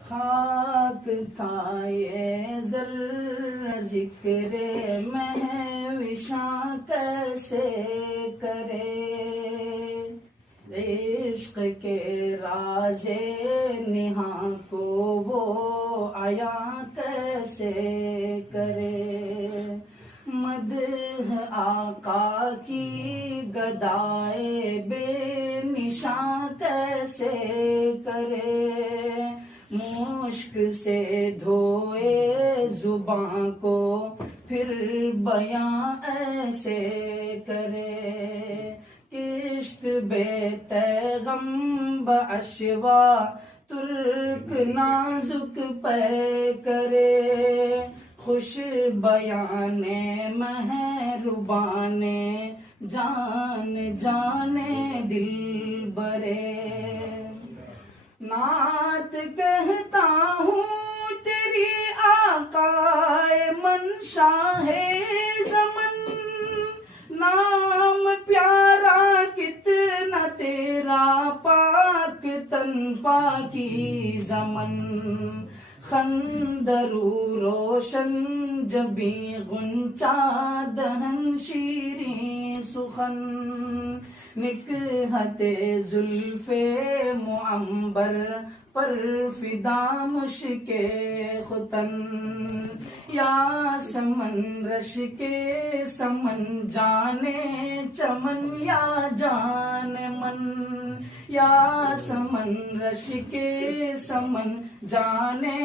خاک تھا یہ ذرہ ذکر مہوشاں کیسے کرے، عشق کے راز نہاں کو وہ عیاں کیسے کرے، مدح آقا کی گدائے بے نشاں کیسے کرے، مشک سے دھوئے زباں کو پھر بیاں ایسے کرے، کشت بے تیغم بعشوا ترک نازک پے کرے، خوش بیان مہربان جان جانے دل برے، نعت کہتا ہوں تیری آقائے منشاہ زمن، نام پیارا کتنا تیرا پاک تن پاکی زمن، خندرو روشن جبیں غنچہ دہن شیریں سخن، نکہت زلف معنبر پر فدا مشک ختن، یا سمن رش کے سمن جانے چمن یا جان من، یا سمن رش کے سمن جانے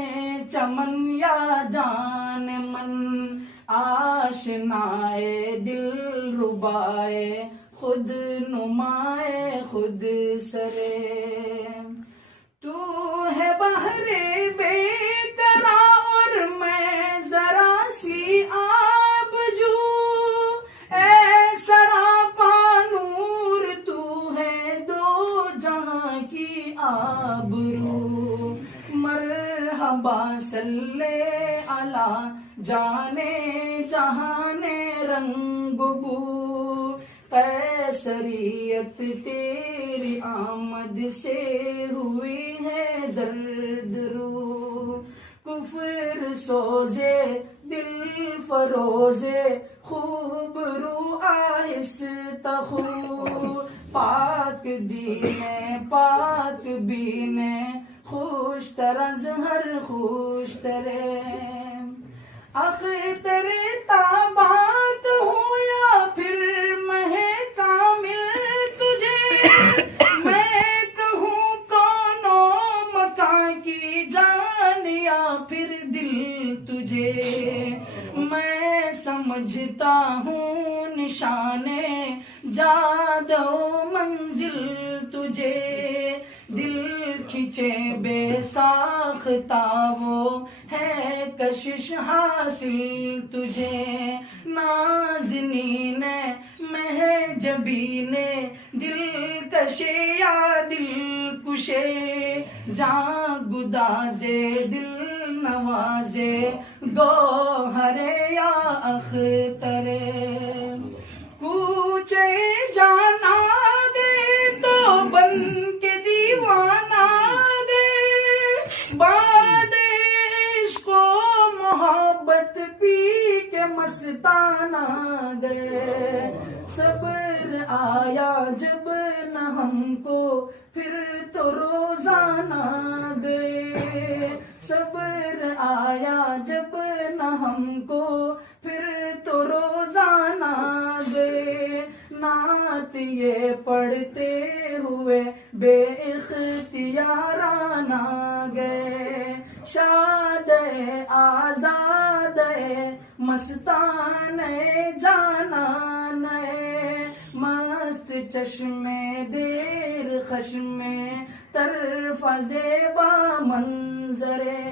چمن یا جان من، آشنائے دل ربائے خود نمائے خود سرے، تو ہے بحر بے قرار میں ذرا سی آب جو، اے سراپا نور تو ہے دو جہاں کی آبرو، مرحبا صلی علی جانے جہان رنگ بو، قیصریت تیری آمد سے ہوئی ہے زرد رو، کفر سوزے دل فروزے خوب رو آہستہ خو، پاک دین پاک بین خوش تر از ہر خوش ترے، اختر تابات ہوں یا پھر مہ کامل تجھے، میں کہوں کونو مکان کی جان یا پھر دل تجھے، میں سمجھتا ہوں نشانے جادو منزل تجھے، دل کھچے بے ساختہ وہ ہے کشش حاصل تجھے، نازنین محجبین دل کشے یا دل کشے، جاں گدازے دل نوازے گوہرے یا اخترے، کوچے جانا گئے تو بن کے دیوانہ گئے، بعد عشق و محبت پی کے مستانہ گئے، صبر آیا جب نہ ہم کو پھر تو روزانہ گئے، صبر آیا جب نہ ہم کو پھر تو روزانہ گئے، نعت یہ پڑھتے ہوئے بے اختیارانہ گئے، شاد آزاد مستان جانان مست چشمے دیر خشم طرف زیبا منظرے،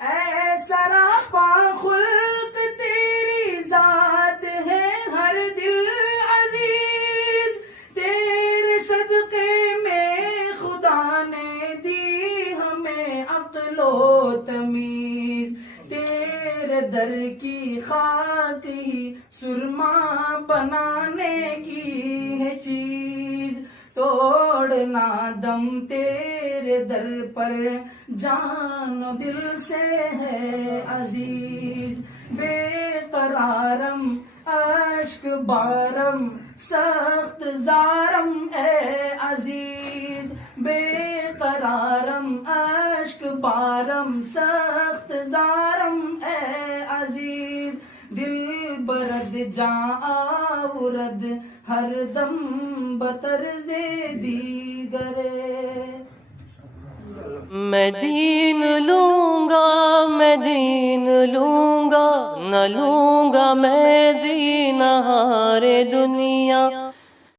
اے سراپا خلق تیری ذات ہے ہر دل عزیز، تیرے صدقے میں خدا نے دی ہمیں عقل و تمیز، تیرے در کی خاک ہی سرما بنانے کی ہے چیز، توڑنا دم تیرے در پر جان و دل سے ہے عزیز. بے قرارم اشک بارم سخت زارم اے عزیز. بے قرارم اشک بارم سخت زارم اے عزیز. دل برد جاں آورد ہر دم بطرز دیگرے. میں دین لوں گا، میں دین لوں گا، نہ لوں گا میں دین ہار دنیا.